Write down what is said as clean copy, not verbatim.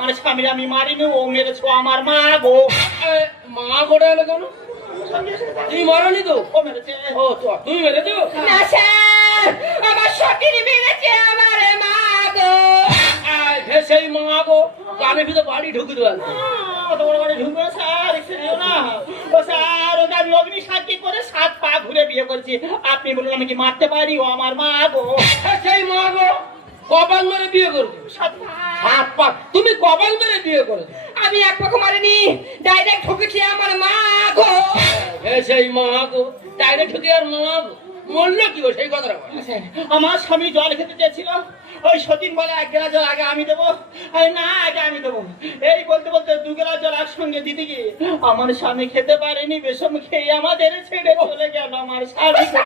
আমার স্বামীর আমি মারিনি, ও মেরেছো আমার মা গো। মা গোটা এলো কেন? তুমি মারনি তো? ও মেরেছে। ও তুমি মেরেছো? না স্যার, আমার সতীন মেরেছে আমার মা গো। সেই মা গো কানে ভিতরে বাড়ি ঢুকে দেওয়া। অত বড় বাড়ি ঢুকবে স্যার, ছেড়েও না। ও স্যার, ওকে আমি অগ্নি সাক্ষী করে 7 পা ঘুরে বিয়ে করেছি। আপনি বলুন আমি কি মারতে পারি? ও আমার মা গো। সেই মা গো কপাল মেরে বিয়ে করেছো? 7 পা। 7 পা? তুমি কপাল মেরে বিয়ে করেছো? আমি এক পাকে মারিনি, ডাইরেক্ট ঢুকেছি আমার মা গো। সেই মা গো ডাইরেক্ট ঢুকে আর মা গো মরলো কি গো? সেই কথাটা বল। আমার স্বামী জল খেতে চেয়েছিল, ওই সতীন বলে 1 গ্লাস জল আগে আমি দেবো। না, আগে আমি দেবো। এই বলতে বলতে 2 গ্লাস জল একসঙ্গে দিতে গিয়ে আমার স্বামী খেতে পারেনি, বিষম খেয়ে আমাদের ছেড়ে চলে গেল। আমার স্বামী